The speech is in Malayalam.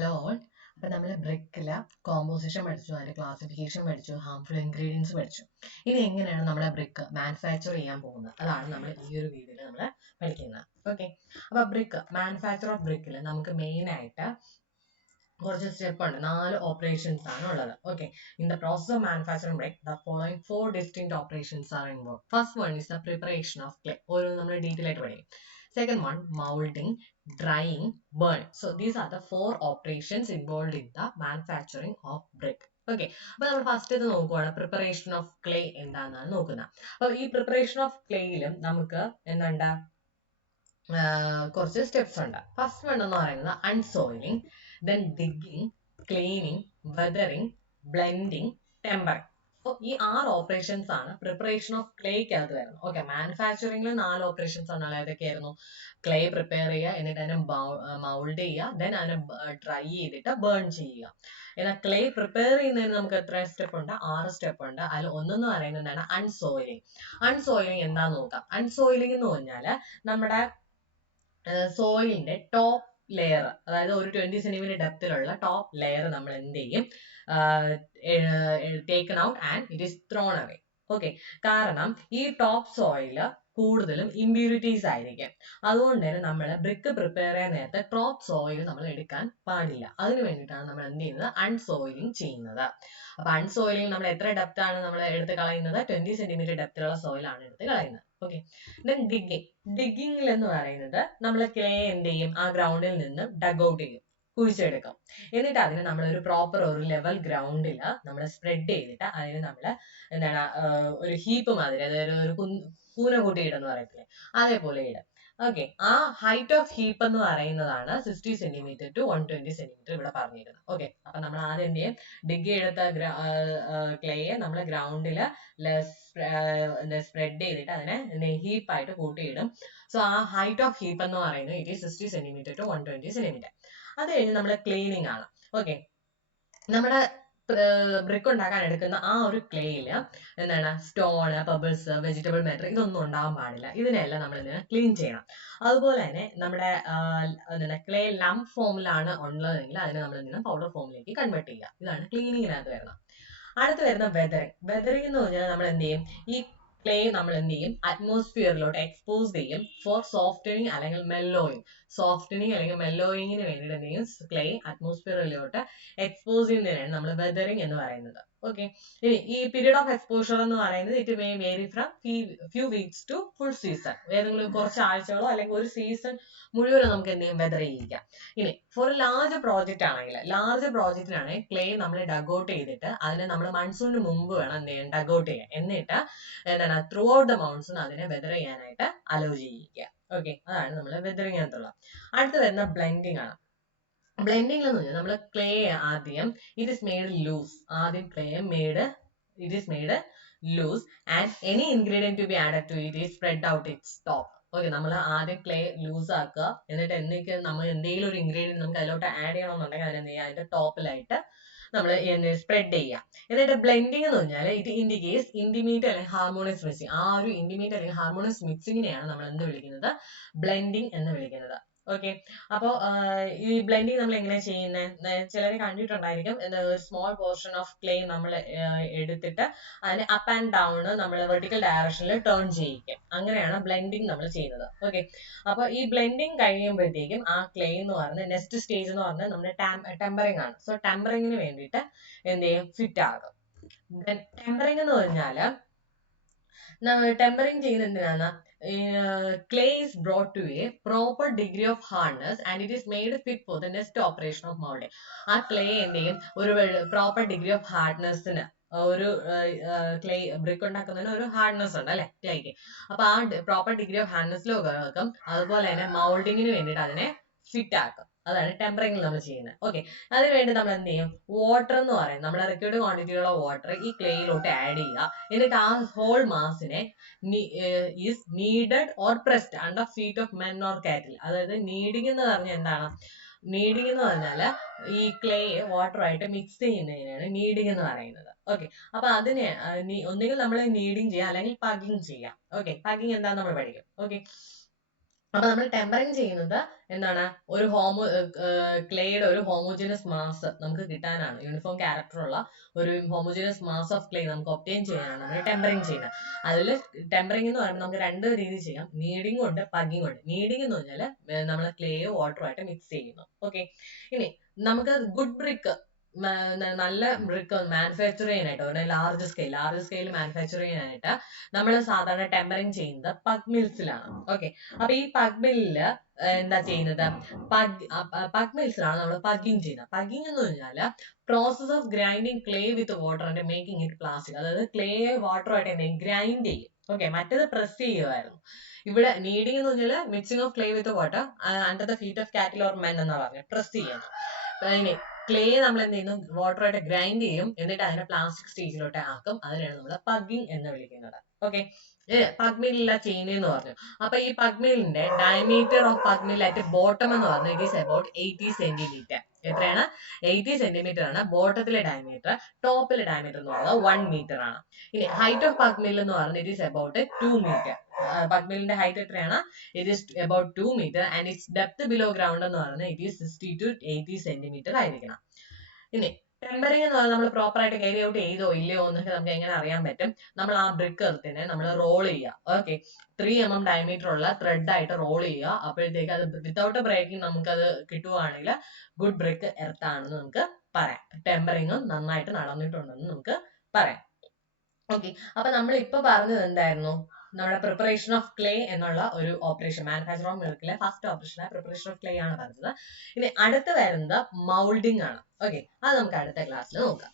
Hello all. അപ്പം നമ്മൾ ബ്രിക്കിൽ കോമ്പോസിഷൻ പഠിച്ചു, അതിൻ്റെ ക്ലാസിഫിക്കേഷൻ പഠിച്ചു, ഹാർംഫുൾ ഇൻഗ്രീഡിയൻസ് പഠിച്ചു. ഇനി എങ്ങനെയാണ് നമ്മുടെ ബ്രിക്ക് മാനുഫാക്ചർ ചെയ്യാൻ പോകുന്നത്, അതാണ് നമ്മൾ ഈ ഒരു വീഡിയോയിൽ നമ്മൾ പഠിക്കുന്നത്. ഓക്കെ, അപ്പോൾ ബ്രിക്ക് മാനുഫാക്ചർ ഓഫ് ബ്രിക്കിൽ നമുക്ക് മെയിനായിട്ട് കുറച്ച് സ്റ്റെപ്പ് ഉണ്ട്, 4 ഓപ്പറേഷൻസ് ആണ് ഉള്ളത്. Okay, in the process of manufacturing brick the following 4 distinct operations are involve. First one is the preparation of clay. ഓരോ നമ്മൾ ഡീറ്റെയിൽ ആയിട്ട് പഠിക്കും. Second one, molding, drying, burn. So these are the 4 operations involved in the manufacturing of brick. Okay, അപ്പൊ നമ്മൾ ഫസ്റ്റ് ഇത് നോക്കുവാണ്, പ്രിപ്പറേഷൻ ഓഫ് ക്ലേ എന്താണെന്നാണ് നോക്കുന്നത്. അപ്പൊ ഈ പ്രിപ്പറേഷൻ ഓഫ് ക്ലേയിലും നമുക്ക് എന്തുണ്ട്, കുറച്ച് സ്റ്റെപ്സ് ഉണ്ട്. ഫസ്റ്റ് വൺ എന്ന് പറയുന്നത് unsoiling, then digging, cleaning, weathering, blending, tempering. അപ്പോൾ ഈ 6 ഓപ്പറേഷൻസ് ആണ് പ്രിപ്പറേഷൻ ഓഫ് ക്ലേക്കകത്ത് വരുന്നത്. ഓക്കെ, മാനുഫാക്ചറിംഗിൽ 4 ഓപ്പറേഷൻസ് ആണ്. ഏതൊക്കെയായിരുന്നു? ക്ലേ പ്രിപ്പയർ ചെയ്യുക, എന്നിട്ട് അതിനെ മൗൾഡ് ചെയ്യുക, ദെൻ അതിനെ ഡ്രൈ ചെയ്തിട്ട് ബേൺ ചെയ്യുക. എന്നാൽ ക്ലേ പ്രിപ്പയർ ചെയ്യുന്നതിന് നമുക്ക് എത്ര സ്റ്റെപ്പ് ഉണ്ട്? 6 സ്റ്റെപ്പ് ഉണ്ട്. അതിൽ ഒന്നെന്ന് പറയുന്നത് എന്താണ്? അൺസോയിലിംഗ്. അൺസോയിലിംഗ് എന്താന്ന് നോക്കാം. അൺസോയിലിംഗ് എന്ന് പറഞ്ഞാൽ നമ്മുടെ സോയിലിന്റെ ടോപ്പ് ലെയർ, അതായത് ഒരു 20 സെന്റിമീറ്റർ ഡെപ്തിലുള്ള ടോപ്പ് ലെയർ നമ്മൾ എന്ത് ചെയ്യും? Taken out and it is thrown away. Okay, കാരണം ഈ ടോപ്പ് സോയില് കൂടുതലും ഇമ്പ്യൂരിറ്റീസ് ആയിരിക്കും. അതുകൊണ്ട് തന്നെ നമ്മൾ ബ്രിക്ക് പ്രിപ്പയർ ചെയ്യാൻ നേരത്തെ ടോപ്പ് സോയിൽ നമ്മൾ എടുക്കാൻ പാടില്ല. അതിന് വേണ്ടിയിട്ടാണ് നമ്മൾ എന്ത് ചെയ്യുന്നത്? അൺസോയിലിംഗ് ചെയ്യുന്നത്. അപ്പൊ അൺസോയിലിംഗ് നമ്മൾ എത്ര ഡെപ്ത് ആണ് നമ്മൾ എടുത്ത് കളയുന്നത്? 20 സെന്റിമീറ്റർ ഡെപ്തിലുള്ള സോയിലാണ് എടുത്ത് കളയുന്നത്. Okay, then digging. ഡിഗിങ്ങിൽ എന്ന് പറയുന്നത് നമ്മൾ ക്ലേ എന്ത് ചെയ്യും? ആ ഗ്രൗണ്ടിൽ നിന്ന് ഡഗ് ഔട്ട് ചെയ്യും, കുഴിച്ചെടുക്കും. എന്നിട്ട് അതിന് നമ്മൾ ഒരു പ്രോപ്പർ ഒരു ലെവൽ ഗ്രൗണ്ടിൽ നമ്മൾ സ്പ്രെഡ് ചെയ്തിട്ട് അതിന് നമ്മൾ എന്താണ് ഒരു ഹീപ്പ് മാതിരി, അതായത് ഒരു കൂന കൂട്ടിയിട്ടെന്ന് പറയത്തില്ലേ, അതേപോലെ ഇടും. ഓക്കെ, ആ ഹൈറ്റ് ഓഫ് ഹീപ്പ് എന്ന് പറയുന്നതാണ് 60 സെന്റിമീറ്റർ ടു 120 സെന്റിമീറ്റർ ഇവിടെ പറഞ്ഞിരുന്നത്. ഓക്കെ, അപ്പൊ നമ്മൾ ആദ്യം എന്ത് ചെയ്യും? ഡിഗ് എടുത്ത ക്ലേയെ നമ്മൾ ഗ്രൗണ്ടിൽ സ്പ്രെഡ് ചെയ്തിട്ട് അതിനെ ഹീപ്പായിട്ട് കൂട്ടിയിടും. സോ ആ ഹൈറ്റ് ഓഫ് ഹീപ്പ് എന്ന് പറയുന്നത് it is 60 centimetre to 120 centimetre. അത് കഴിഞ്ഞ് നമ്മൾ ക്ലീനിങ് ആണ്. ഓക്കെ, നമ്മുടെ ബ്രിക്ക് ഉണ്ടാക്കാൻ എടുക്കുന്ന ആ ഒരു ക്ലേയിൽ എന്താണ് സ്റ്റോൺ, പെബിൾസ്, വെജിറ്റബിൾ മാറ്റർ ഇതൊന്നും ഉണ്ടാവാൻ പാടില്ല. ഇതിനെല്ലാം നമ്മൾ ഇതിനെ ക്ലീൻ ചെയ്യണം. അതുപോലെ തന്നെ നമ്മുടെ ക്ലേ ലംപ് ഫോമിലാണ് ഉള്ളതെങ്കിൽ അതിനെ നമ്മൾ ഇതിനെ പൗഡർ ഫോമിലേക്ക് കൺവേർട്ട് ചെയ്യുക. ഇതാണ് ക്ലീനിങ്ങിനകത്ത് വരുന്നത്. അടുത്ത് വരുന്ന വെതറിങ്. വെതറിങ് എന്ന് പറഞ്ഞാൽ നമ്മൾ എന്ത് ചെയ്യും? ഈ ക്ലേ നമ്മൾ എന്ത് ചെയ്യും? അറ്റ്മോസ്ഫിയറിലോട്ട് എക്സ്പോസ് ചെയ്യും ഫോർ സോഫ്റ്റനിങ് അല്ലെങ്കിൽ മെല്ലോയിങ്. സോഫ്റ്റനിങ് അല്ലെങ്കിൽ മെല്ലോയിങ്ങിന് വേണ്ടിയിട്ട് എന്ത് ചെയ്യും? ക്ലേ അറ്റ്മോസ്ഫിയറിലോട്ട് എക്സ്പോസ് ചെയ്യുന്നതിനാണ് നമ്മൾ വെതറിങ് എന്ന് പറയുന്നത്. ഓക്കെ, ഇനി ഈ പീരീഡ് ഓഫ് എക്സ്പോഷർ എന്ന് പറയുന്നത് it may vary from few weeks to full season. ഏതെങ്കിലും കുറച്ച് ആഴ്ചകളോ അല്ലെങ്കിൽ ഒരു സീസൺ മുഴുവനും നമുക്ക് എന്ത് ചെയ്യും? വെതർ ചെയ്യിക്കാം. ഇനി ഫോർ ലാർജ് പ്രോജക്റ്റ് ആണെങ്കിൽ ക്ലേ നമ്മൾ ഡഗ് ഔട്ട് ചെയ്തിട്ട് അതിനെ നമ്മൾ മൺസൂണിന് മുമ്പ് വേണം എന്ത് ചെയ്യാൻ? ഡഗ് ഔട്ട് ചെയ്യാൻ. എന്നിട്ട് എന്താണ് ത്രൂ ഔട്ട് ദ മൺസൂൺ അതിനെ വെതർ ചെയ്യാനായിട്ട് അലോ ചെയ്യിക്കുക. ഓക്കെ, അതാണ് നമ്മൾ വെതറിങ് അകത്തുള്ള. അടുത്ത് വരുന്ന ബ്ലെൻഡിങ് ആണ്. ബ്ലെൻഡിംഗ് എന്ന് പറഞ്ഞാൽ നമ്മൾ ക്ലേ ആദ്യം ഇറ്റ് ഇസ് മെയ്ഡ് ലൂസ്. ആദ്യം clay it is made loose and any ingredient to be added to it is spread out its top. Okay, നമ്മൾ ആദ്യം ക്ലേ ലൂസ് ആക്കുക, എന്നിട്ട് നമ്മൾ എന്തെങ്കിലും ഒരു ഇൻഗ്രീഡിയൻറ്റ് നമുക്ക് അതിലോട്ട് ആഡ് ചെയ്യണമെന്നുണ്ടെങ്കിൽ അതിനെന്ത് ചെയ്യുക? അതിന്റെ ടോപ്പിലായിട്ട് നമ്മൾ സ്പ്രെഡ് ചെയ്യുക. എന്നിട്ട് ബ്ലെൻഡിങ് എന്ന് പറഞ്ഞാൽ ഇറ്റ് ഇൻഡിക്കേറ്റ്സ് ഇന്റിമേറ്റ് അല്ലെങ്കിൽ ഹാർമോണിയസ് മിക്സിംഗ്. ആ ഒരു ഇന്റിമേറ്റ് അല്ലെങ്കിൽ ഹാർമോണിയസ് മിക്സിങ്ങിനെയാണ് നമ്മൾ എന്ത് വിളിക്കുന്നത്? ബ്ലെൻഡിങ് എന്ന് വിളിക്കുന്നത്. ഓക്കെ, അപ്പോൾ ഈ ബ്ലെൻഡിങ് നമ്മൾ എങ്ങനെയാണ് ചെയ്യുന്നത്? ചിലർ കണ്ടിട്ടുണ്ടായിരിക്കും. സ്മോൾ പോർഷൻ ഓഫ് ക്ലേ നമ്മൾ എടുത്തിട്ട് അതിനെ അപ്പ് ആൻഡ് ഡൗൺ നമ്മൾ വെർട്ടിക്കൽ ഡയറക്ഷനിൽ ടേൺ ചെയ്യിക്കും. അങ്ങനെയാണ് ബ്ലെൻഡിങ് നമ്മൾ ചെയ്യുന്നത്. ഓക്കെ, അപ്പോൾ ഈ ബ്ലെൻഡിങ് കഴിയുമ്പോഴത്തേക്കും ആ ക്ലേ എന്ന് പറയുന്നത് നെക്സ്റ്റ് സ്റ്റേജ് എന്ന് പറഞ്ഞാൽ നമ്മുടെ ടെമ്പറിങ് ആണ്. സോ ടെമ്പറിങ്ങിന് വേണ്ടിയിട്ട് എന്ത് ചെയ്യും? ഫിറ്റ് ആകും. ടെമ്പറിങ് എന്ന് പറഞ്ഞാൽ ടെമ്പറിങ് ചെയ്യുന്നത് എന്തിനാണ്? Clay is brought to a proper degree of hardness and it is made fit for the next operation of molding. ആ ക്ലേ എന്ത് ചെയ്യും? ഒരു പ്രോപ്പർ ഡിഗ്രി ഓഫ് ഹാർഡ്നെസ്സിന്, ഒരു ക്ലേ ബ്രിക്ക് ഉണ്ടാക്കുന്നതിന് ഒരു ഹാർഡ്നെസ് ഉണ്ട് അല്ലെ ക്ലേക്ക്. അപ്പൊ ആ പ്രോപ്പർ ഡിഗ്രി ഓഫ് ഹാർഡ്നെസ്സിൽ വെക്കും. അതുപോലെ തന്നെ മൗൾഡിങ്ങിന് വേണ്ടിയിട്ട് അതിനെ ഫിറ്റ് ആക്കും. അതാണ് ടെമ്പറിംഗിൽ നമ്മൾ ചെയ്യുന്നത്. ഓക്കെ, അതിനുവേണ്ടി നമ്മൾ എന്ത് ചെയ്യും? വാട്ടർ എന്ന് പറയും, നമ്മുടെ റിക്വയർഡ് ക്വാണ്ടിറ്റിയുള്ള വാട്ടർ ഈ ക്ലേയിലോട്ട് ആഡ് ചെയ്യുക. എന്നിട്ട് ആ ഹോൾ മാസിനെ is kneaded or pressed under feet of men or cattle. അതായത് നീഡിങ് എന്ന് പറഞ്ഞാൽ എന്താണ്? നീഡിങ് എന്ന് പറഞ്ഞാൽ ഈ ക്ലേ വാട്ടറുമായിട്ട് മിക്സ് ചെയ്യുന്നതിനാണ് നീഡിങ് എന്ന് പറയുന്നത്. ഓക്കെ, അപ്പൊ അതിനെ ഒന്നുകിൽ നമ്മൾ നീഡിങ് ചെയ്യാം അല്ലെങ്കിൽ പഗിങ് ചെയ്യാം. ഓക്കെ, പഗിങ് എന്താന്ന് നമ്മൾ പഠിക്കും. ഓക്കെ, അപ്പൊ നമ്മൾ ടെമ്പറിങ് ചെയ്യുന്നത് എന്താണ്, ഒരു ക്ലേയുടെ ഒരു ഹോമോജിനസ് മാസ് നമുക്ക് കിട്ടാനാണ്, യൂണിഫോം ക്യാരക്ടർ ഉള്ള ഒരു ഹോമോജിനസ് മാസ് ഓഫ് ക്ലേ നമുക്ക് ഒബ്റ്റെയിൻ ചെയ്യാനാണ് നമ്മൾ ടെമ്പറിങ് ചെയ്യുന്നത്. അതിൽ ടെമ്പറിങ് എന്ന് പറയുമ്പോൾ നമുക്ക് രണ്ട് രീതി ചെയ്യാം, നീഡിങ്ങും ഉണ്ട് പഗ്ഗിങ് ഉണ്ട്. നീഡിങ് എന്ന് പറഞ്ഞാൽ നമ്മൾ ക്ലേയോ വാട്ടറുമായിട്ട് മിക്സ് ചെയ്യുന്നു. ഓക്കെ, ഇനി നമുക്ക് ഗുഡ് ബ്രിക്ക് നല്ല ബ്രിക്ക് മാനുഫാക്ചർ ചെയ്യാനായിട്ട് ലാർജ് സ്കെയിൽ മാനുഫാക്ചർ ചെയ്യാനായിട്ട് നമ്മൾ സാധാരണ ടെമ്പറിങ് ചെയ്യുന്നത് പഗ് മിൽസിലാണ്. ഓക്കെ, അപ്പൊ ഈ പഗ് മില്ലില് എന്താ ചെയ്യുന്നത്, പഗ് മിൽസിലാണ് നമ്മൾ പഗ്ഗിങ് ചെയ്യുന്നത്. പഗ്ഗിങ് എന്ന് പറഞ്ഞാൽ process of grinding clay with water and making it plastic. അതായത് ക്ലേ വാട്ടറുമായിട്ട് ഗ്രൈൻഡ് ചെയ്യും. ഓക്കെ, മറ്റേത് പ്രസ് ചെയ്യുമായിരുന്നു. ഇവിടെ നീഡിങ് എന്ന് പറഞ്ഞാൽ mixing of clay with water under the feet of കാറ്റിൽ ഓർ മെൻ എന്നാ പറഞ്ഞത്, പ്രസ് ചെയ്യുന്നത്. ഇനി ക്ലേ നമ്മൾ എന്ത് ചെയ്യുന്നു, വാട്ടറായിട്ട് ഗ്രൈൻഡ് ചെയ്യും, എന്നിട്ട് അതിനെ പ്ലാസ്റ്റിക് സ്റ്റേജിലോട്ട് ആക്കും. അതിനാണ് നമ്മൾ പഗ്ഗിങ് എന്ന് വിളിക്കുന്നത്. ഓക്കെ, പഗ് മില്ലില്ല ചെയ്യുന്നതെന്ന് പറഞ്ഞു. അപ്പൊ ഈ പഗ് മില്ലിന്റെ diameter of pug mill at bottom എന്ന് പറഞ്ഞാൽ ഇറ്റ് ഈസ് അബൌട്ട് 80 സെന്റിമീറ്റർ. എത്രയാണ്? 80 സെന്റിമീറ്റർ ആണ് ബോട്ടത്തിലെ ഡയമീറ്റർ. ടോപ്പിലെ ഡയമീറ്റർ എന്ന് പറയുന്നത് 1 മീറ്റർ ആണ്. ഇനി ഹൈറ്റ് ഓഫ് പഗ് മിൽ എന്ന് പറയുന്നത് it is about 2 metre. Pug മില്ലിന്റെ ഹൈറ്റ് എത്രയാണ്? It is about 2 metre and its depth below ground എന്ന് പറയുന്നത് ഇറ്റ് ഈസ് 60 to 80 സെന്റിമീറ്റർ ആയിരിക്കണം. ഇനി ടെമ്പറിങ് എന്ന് പറഞ്ഞാൽ നമ്മൾ പ്രോപ്പർ ആയിട്ട് ക്യാരി ഔട്ട് ചെയ്തോ ഇല്ലയോ എന്നൊക്കെ നമുക്ക് എങ്ങനെ അറിയാൻ പറ്റും? നമ്മൾ ആ ബ്രിക്ക് എർത്തിനെ നമ്മൾ റോൾ ചെയ്യുക. ഓക്കെ, 3 mm ഡയമീറ്റർ ഉള്ള ത്രെഡ് ആയിട്ട് റോൾ ചെയ്യുക. അപ്പോഴത്തേക്ക് അത് വിത്തൗട്ട് ബ്രേക്കിംഗ് നമുക്കത് കിട്ടുവാണെങ്കിൽ ഗുഡ് ബ്രിക്ക് എർത്ത് ആണെന്ന് നമുക്ക് പറയാം. ടെമ്പറിങ് നന്നായിട്ട് നടന്നിട്ടുണ്ടെന്ന് നമുക്ക് പറയാം. ഓക്കെ, അപ്പൊ നമ്മൾ ഇപ്പൊ പറഞ്ഞത് എന്തായിരുന്നു? നമ്മുടെ പ്രിപ്പറേഷൻ ഓഫ് ക്ലേ എന്നുള്ള ഒരു ഓപ്പറേഷൻ, മാനുഫാക്ചർ ഓഫ് മിൽക്കിലെ first operation preparation of clay ആണ് പറഞ്ഞത്. ഇനി അടുത്ത് വരുന്നത് മൗൾഡിംഗ് ആണ്. ഓക്കെ, അത് നമുക്ക് അടുത്ത ക്ലാസ്സിൽ നോക്കാം.